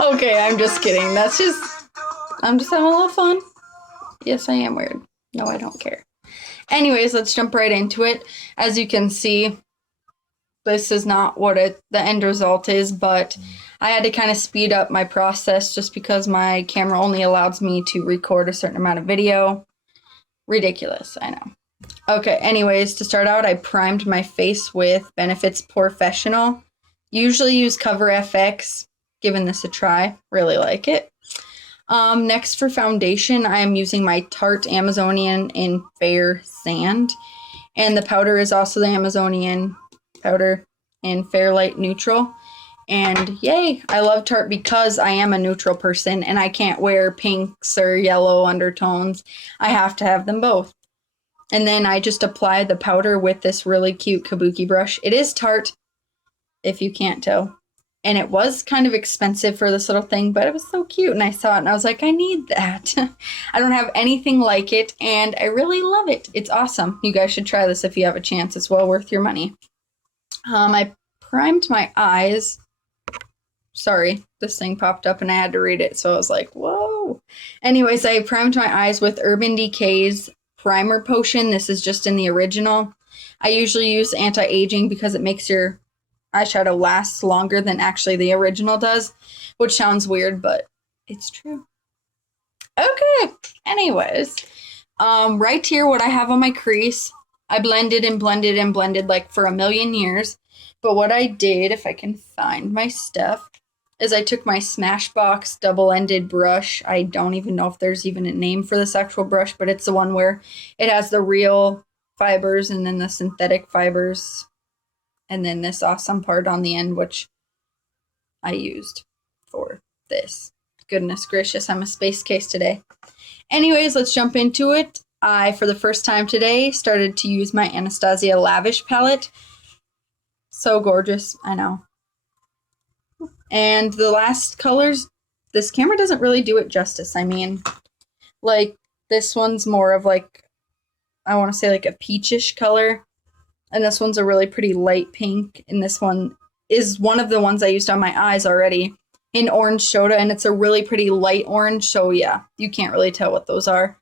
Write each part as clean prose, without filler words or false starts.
Okay, I'm just kidding. I'm just having a little fun. Yes, I am weird. No, I don't care. Anyways, let's jump right into it. As you can see, this is not what the end result is, but I had to kind of speed up my process just because my camera only allows me to record a certain amount of video. Ridiculous, I know. Okay, anyways, to start out, I primed my face with Benefit's Porefessional. Usually use Cover FX. Giving this a try. Really like it. Next for foundation, I am using my Tarte Amazonian in Fair Sand. And the powder is also the Amazonian powder in Fair Light Neutral. And yay, I love Tarte because I am a neutral person and I can't wear pinks or yellow undertones. I have to have them both. And then I just apply the powder with this really cute kabuki brush. It is Tarte, if you can't tell. And it was kind of expensive for this little thing, but it was so cute. And I saw it and I was like, I need that. I don't have anything like it and I really love it. It's awesome. You guys should try this if you have a chance. It's well worth your money. I primed my eyes. Sorry, this thing popped up and I had to read it. So I was like, whoa. Anyways, I primed my eyes with Urban Decay's Primer Potion. This is just in the original. I usually use anti-aging because it makes your eyeshadow lasts longer than actually the original does, which sounds weird, but it's true. Okay, anyways, right here, what I have on my crease, I blended and blended and blended like for a million years, but what I did, if I can find my stuff, is I took my Smashbox double-ended brush. I don't even know if there's even a name for this actual brush, but it's the one where it has the real fibers and then the synthetic fibers and then this awesome part on the end, which I used for this. Goodness gracious, I'm a space case today. Anyways, let's jump into it. I, for the first time today, started to use my Anastasia Lavish palette. So gorgeous, I know. And the last colors, this camera doesn't really do it justice. I mean, like, this one's more of like, I want to say like a peachish color. And this one's a really pretty light pink. And this one is one of the ones I used on my eyes already in Orange Soda. And it's a really pretty light orange. So yeah, you can't really tell what those are.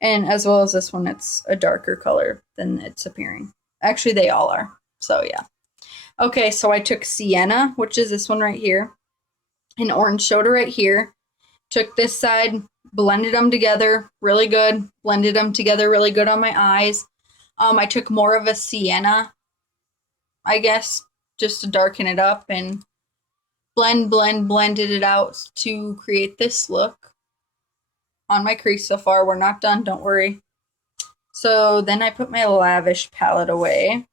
And as well as this one, it's a darker color than it's appearing. Actually, they all are. So yeah. Okay, so I took Sienna, which is this one right here, and Orange Soda right here. Took this side, blended them together really good. Blended them together really good on my eyes. I took more of a sienna, I guess, just to darken it up and blended it out to create this look on my crease so far. We're not done, don't worry. So then I put my Lavish palette away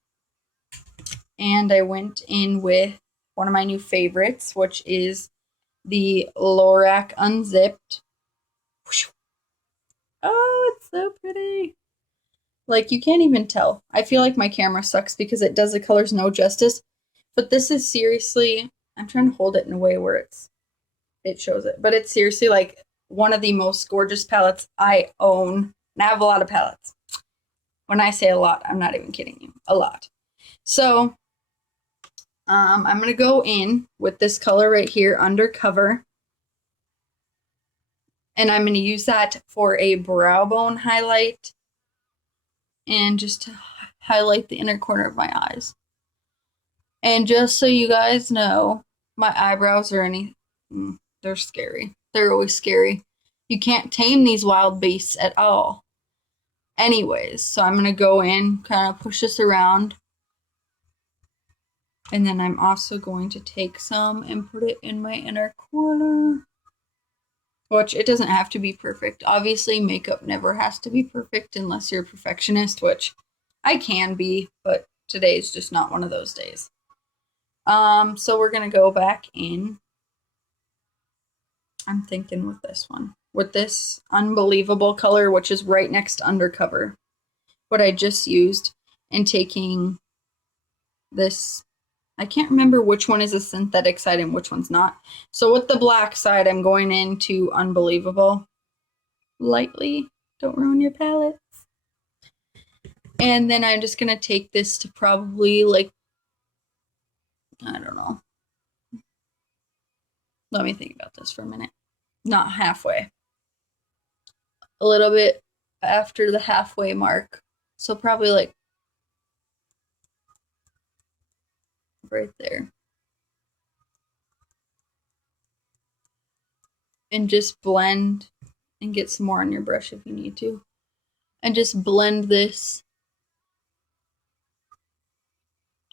and I went in with one of my new favorites, which is the Lorac Unzipped. Oh, it's so pretty. Like, you can't even tell. I feel like my camera sucks because it does the colors no justice. But this is seriously, I'm trying to hold it in a way where it shows it. But it's seriously like one of the most gorgeous palettes I own. And I have a lot of palettes. When I say a lot, I'm not even kidding you. A lot. So, I'm going to go in with this color right here, Undercover. And I'm going to use that for a brow bone highlight. And just to highlight the inner corner of my eyes. And just so you guys know, my eyebrows are they're scary. They're always scary. You can't tame these wild beasts at all. Anyways, so I'm going to go in, kind of push this around. And then I'm also going to take some and put it in my inner corner. Which, it doesn't have to be perfect. Obviously, makeup never has to be perfect unless you're a perfectionist, which I can be, but today's just not one of those days. So we're going to go back in. I'm thinking with this one. With this unbelievable color, which is right next to Undercover. What I just used. And taking this, I can't remember which one is a synthetic side and which one's not. So with the black side, I'm going into Unbelievable. Lightly. Don't ruin your palettes. And then I'm just going to take this to probably like I don't know. Let me think about this for a minute. Not halfway. A little bit after the halfway mark. So probably like right there. And just blend and get some more on your brush if you need to. And just blend this.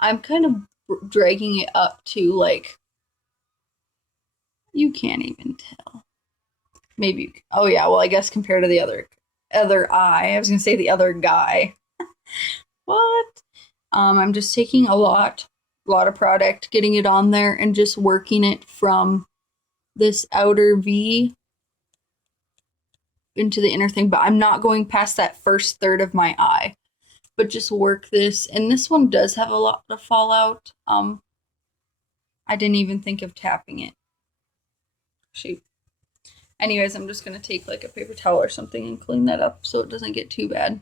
I'm kind of dragging it up to like, you can't even tell. Maybe you can. Oh yeah, well I guess compared to the other eye, I was gonna say the other guy. What? I'm just taking a lot of product, getting it on there, and just working it from this outer V into the inner thing, but I'm not going past that first third of my eye, but just work this. And this one does have a lot of fallout. I didn't even think of tapping it. Shoot. Anyways, I'm just going to take like a paper towel or something and clean that up so it doesn't get too bad.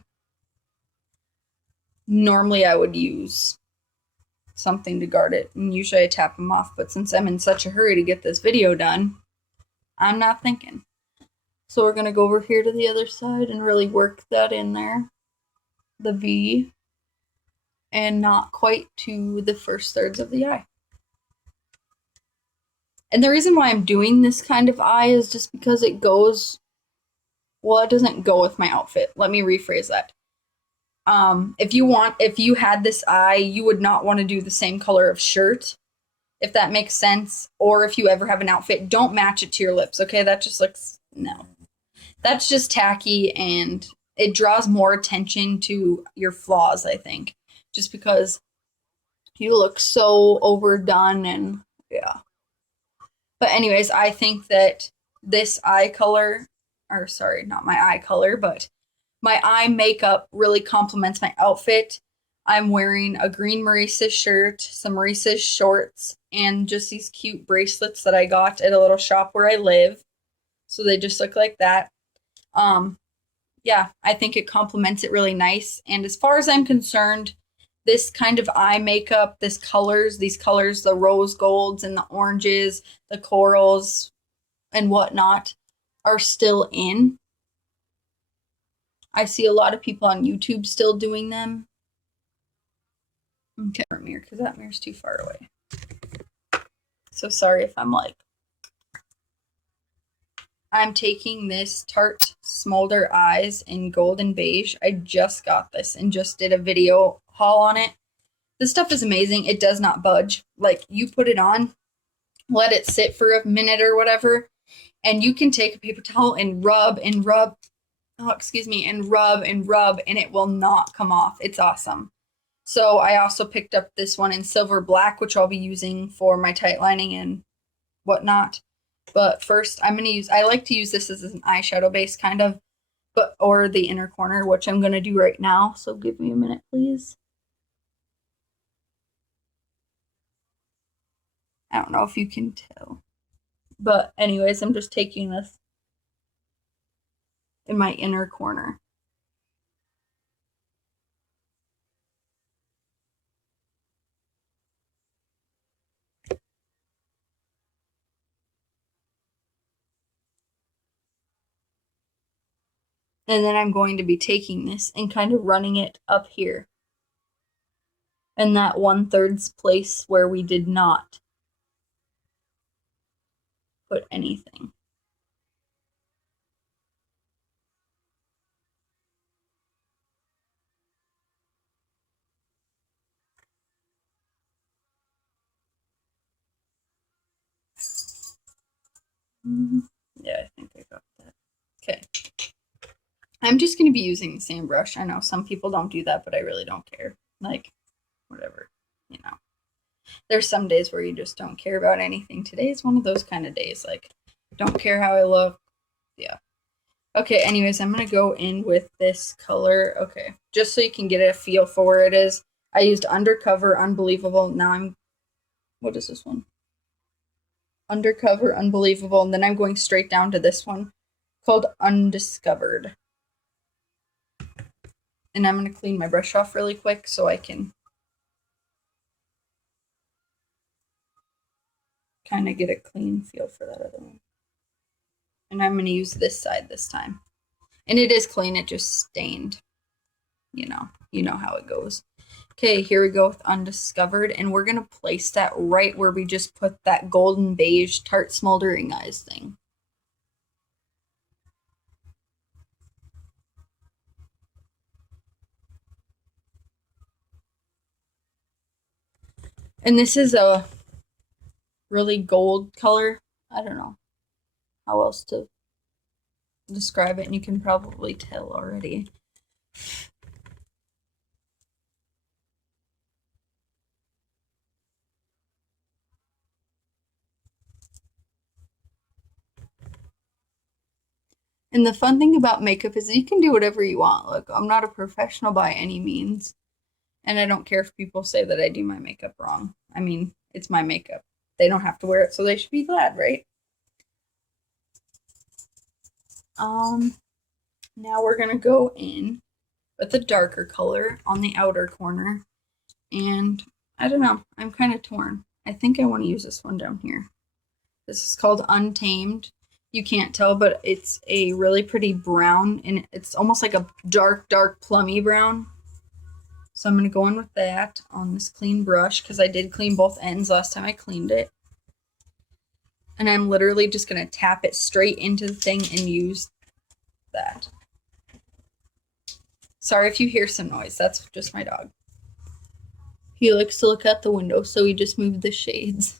Normally I would use something to guard it, and usually I tap them off, but since I'm in such a hurry to get this video done, I'm not thinking. So we're going to go over here to the other side and really work that in there, the V, and not quite to the first thirds of the eye. And the reason why I'm doing this kind of eye is just because it goes, well, it doesn't go with my outfit. Let me rephrase that. If you had this eye, you would not want to do the same color of shirt, if that makes sense. Or if you ever have an outfit, don't match it to your lips, okay? That just looks, no. That's just tacky, and it draws more attention to your flaws, I think. Just because you look so overdone, and yeah. But anyways, I think that this eye color, or sorry, not my eye color, but my eye makeup really complements my outfit. I'm wearing a green Maurice's shirt, some Maurice's shorts, and just these cute bracelets that I got at a little shop where I live. So they just look like that. Yeah, I think it complements it really nice. And as far as I'm concerned, this kind of eye makeup, these colors, the rose golds and the oranges, the corals and whatnot, are still in. I see a lot of people on YouTube still doing them. Okay, mirror, because that mirror's too far away. So sorry if I'm like, I'm taking this Tarte Smolder Eyes in Golden Beige. I just got this and just did a video haul on it. This stuff is amazing. It does not budge. Like, you put it on, let it sit for a minute or whatever, and you can take a paper towel and rub, and rub, and it will not come off. It's awesome. So I also picked up this one in silver black, which I'll be using for my tight lining and whatnot. But first, I like to use this as an eyeshadow base, kind of, or the inner corner, which I'm going to do right now. So give me a minute, please. I don't know if you can tell. But anyways, I'm just taking this in my inner corner. And then I'm going to be taking this and kind of running it up here. In that 1/3 place where we did not put anything. Yeah, I think I got that. Okay. I'm just going to be using the same brush. I know some people don't do that, but I really don't care. Like, whatever, you know. There's some days where you just don't care about anything. Today's one of those kind of days. Like, don't care how I look. Yeah. Okay, anyways, I'm going to go in with this color. Okay, just so you can get a feel for where it is. I used Undercover Unbelievable. Now what is this one? Undercover Unbelievable. And then I'm going straight down to this one called Undiscovered. And I'm going to clean my brush off really quick so I can kind of get a clean feel for that other one. And I'm going to use this side this time. And it is clean, it just stained. You know how it goes. Okay, here we go with Undiscovered, and we're going to place that right where we just put that golden beige Tarte Smoldering Eyes thing. And this is a really gold color. I don't know how else to describe it, and you can probably tell already. And the fun thing about makeup is you can do whatever you want. Look, I'm not a professional by any means. And I don't care if people say that I do my makeup wrong. I mean, it's my makeup. They don't have to wear it, so they should be glad, right? Now we're gonna go in with a darker color on the outer corner. And I don't know, I'm kind of torn. I think I want to use this one down here. This is called Untamed. You can't tell, but it's a really pretty brown, and it's almost like a dark, dark plummy brown. So I'm going to go in with that on this clean brush because I did clean both ends last time I cleaned it. And I'm literally just going to tap it straight into the thing and use that. Sorry if you hear some noise. That's just my dog. He likes to look out the window, so we just moved the shades.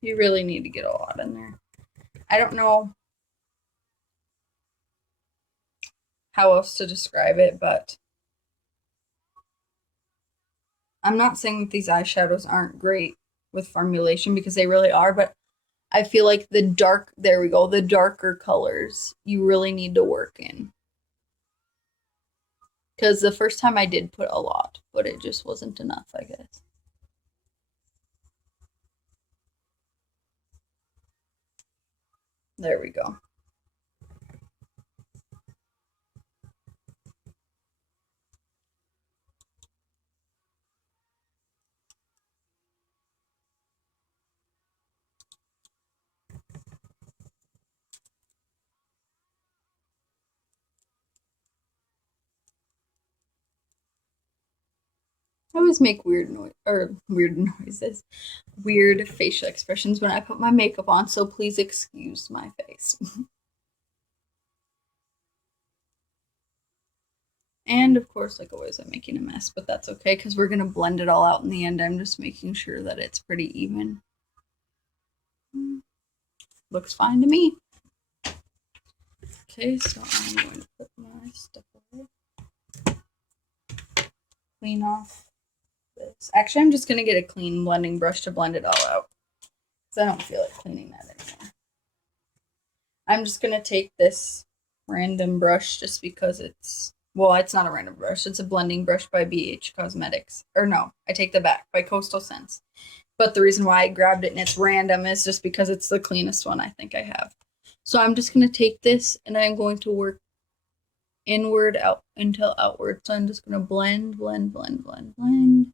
You really need to get a lot in there. I don't know how else to describe it, but I'm not saying that these eyeshadows aren't great with formulation because they really are, but I feel like the darker colors you really need to work in. Because the first time I did put a lot, but it just wasn't enough, I guess. There we go. I always make weird noises, weird facial expressions when I put my makeup on, so please excuse my face. And of course, like always, I'm making a mess, but that's okay because we're gonna blend it all out in the end. I'm just making sure that it's pretty even. Looks fine to me. Okay, so I'm going to put my stuff away. Clean off this. Actually, I'm just gonna get a clean blending brush to blend it all out because I don't feel like cleaning that anymore. I'm just gonna take this random brush just because it's not a random brush. It's a blending brush by BH Cosmetics. Or no, I take that back, by Coastal Scents. But the reason why I grabbed it and it's random is just because it's the cleanest one I think I have. So I'm just going to take this and I'm going to work inward out until outward. So I'm just going to blend, blend, blend, blend, blend.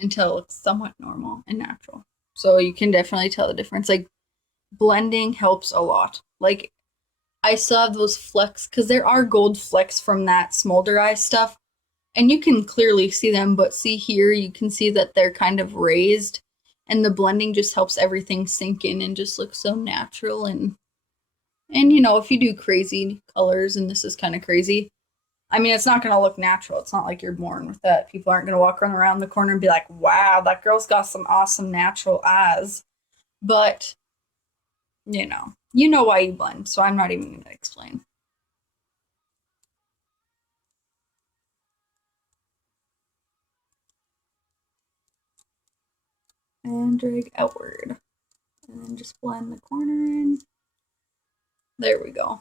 Until it looks somewhat normal and natural. So you can definitely tell the difference. Like, blending helps a lot. Like, I still have those flecks because there are gold flecks from that smolder eye stuff, and you can clearly see them, but see here, you can see that they're kind of raised, and the blending just helps everything sink in and just look so natural. And you know, if you do crazy colors, and this is kind of crazy, I mean, it's not going to look natural. It's not like you're born with that. People aren't going to walk around the corner and be like, wow, that girl's got some awesome natural eyes. But, you know why you blend, so I'm not even going to explain. and drag outward. And then just blend the corner in. There we go.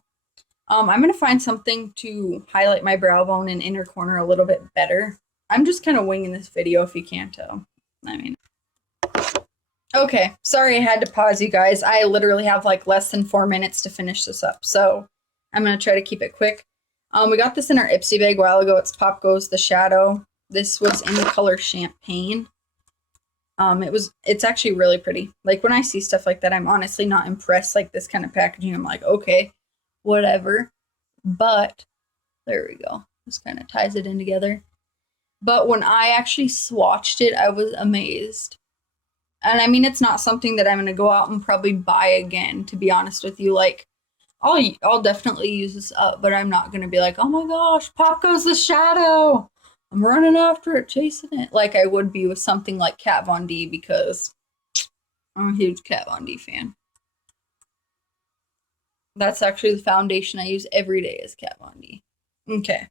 I'm going to find something to highlight my brow bone and inner corner a little bit better. I'm just kind of winging this video if you can't tell. I mean, okay, sorry I had to pause you guys. I literally have like less than 4 minutes to finish this up, so I'm going to try to keep it quick. We got this in our Ipsy bag a while ago. It's Pop Goes the Shadow. This was in the color Champagne. It's actually really pretty. Like when I see stuff like that, I'm honestly not impressed. Like this kind of packaging, I'm like, okay, whatever. But there we go. This kind of ties it in together. But when I actually swatched it, I was amazed. And I mean, it's not something that I'm going to go out and probably buy again, to be honest with you. Like, I'll definitely use this up, but I'm not going to be like, oh my gosh, Pop Goes the Shadow. I'm running after it, chasing it. Like I would be with something like Kat Von D, because I'm a huge Kat Von D fan. That's actually the foundation I use every day is Kat Von D. Okay,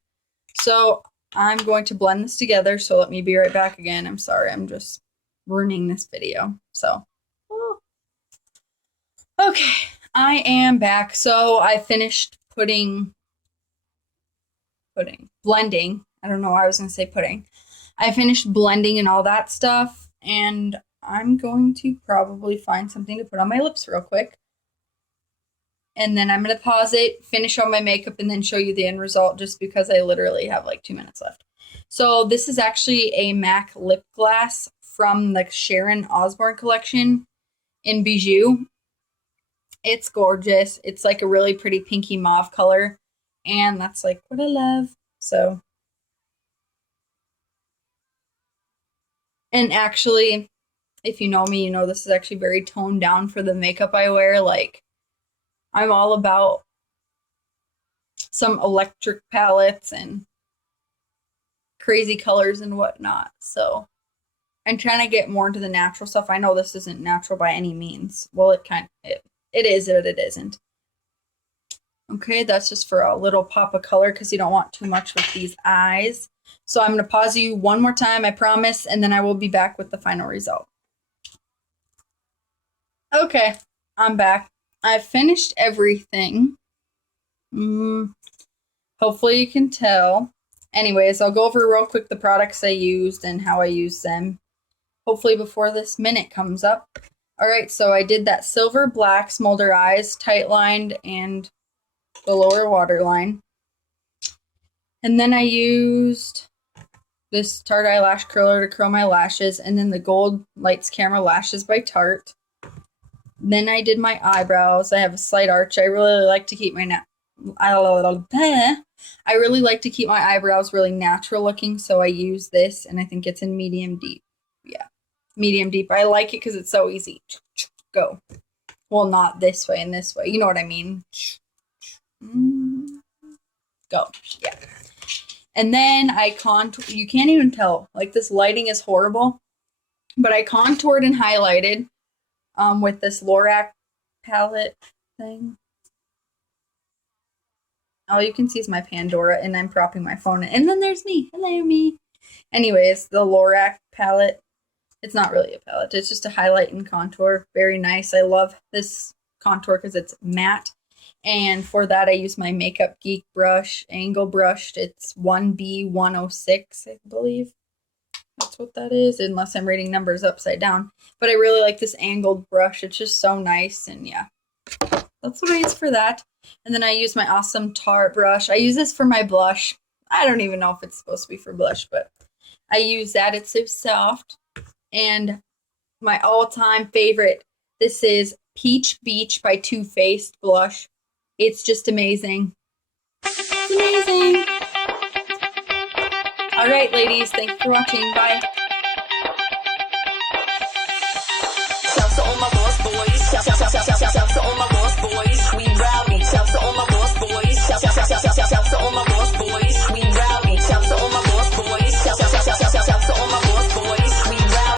so I'm going to blend this together, so let me be right back again. I'm sorry, I'm just ruining this video. So, okay, I am back. So I finished blending. I don't know why I was going to say pudding. I finished blending and all that stuff, and I'm going to probably find something to put on my lips real quick. And then I'm going to pause it, finish all my makeup, and then show you the end result, just because I literally have like 2 minutes left. So this is actually a MAC lip gloss from the Sharon Osbourne collection in Bijou. It's gorgeous. It's like a really pretty pinky mauve color, and that's like what I love. So, and actually, if you know me, you know this is actually very toned down for the makeup I wear. Like, I'm all about some electric palettes and crazy colors and whatnot. So I'm trying to get more into the natural stuff. I know this isn't natural by any means. Well, it is, but it isn't. Okay, that's just for a little pop of color because you don't want too much with these eyes. So I'm going to pause you one more time, I promise, and then I will be back with the final result. Okay, I'm back. I've finished everything. Hopefully you can tell. Anyways, I'll go over real quick the products I used and how I used them. Hopefully before this minute comes up. Alright, so I did that silver black smolder eyes, tight lined, and the lower waterline. And then I used this Tarte eyelash curler to curl my lashes, and then the Gold Lights Camera Lashes by Tarte. Then I did my eyebrows. I have a slight arch. I really like to keep my eyebrows really natural looking, so I use this, and I think it's in medium deep. Yeah, medium deep. I like it because it's so easy. Go. Well, not this way and this way. You know what I mean. Go. Yeah. And then I contoured. You can't even tell. Like, this lighting is horrible. But I contoured and highlighted with this Lorac palette thing. All you can see is my Pandora, and I'm propping my phone. And then there's me. Hello, me. Anyways, the Lorac palette. It's not really a palette. It's just a highlight and contour. Very nice. I love this contour because it's matte. And for that, I use my Makeup Geek brush, angle brushed. It's 1B106, I believe. That's what that is, unless I'm reading numbers upside down. But I really like this angled brush. It's just so nice, and yeah. That's what I use for that. And then I use my awesome Tarte brush. I use this for my blush. I don't even know if it's supposed to be for blush, but I use that. It's so soft. And my all-time favorite, this is Peach Beach by Too Faced blush. It's just amazing. It's amazing. All right, ladies. Thanks for watching. Bye.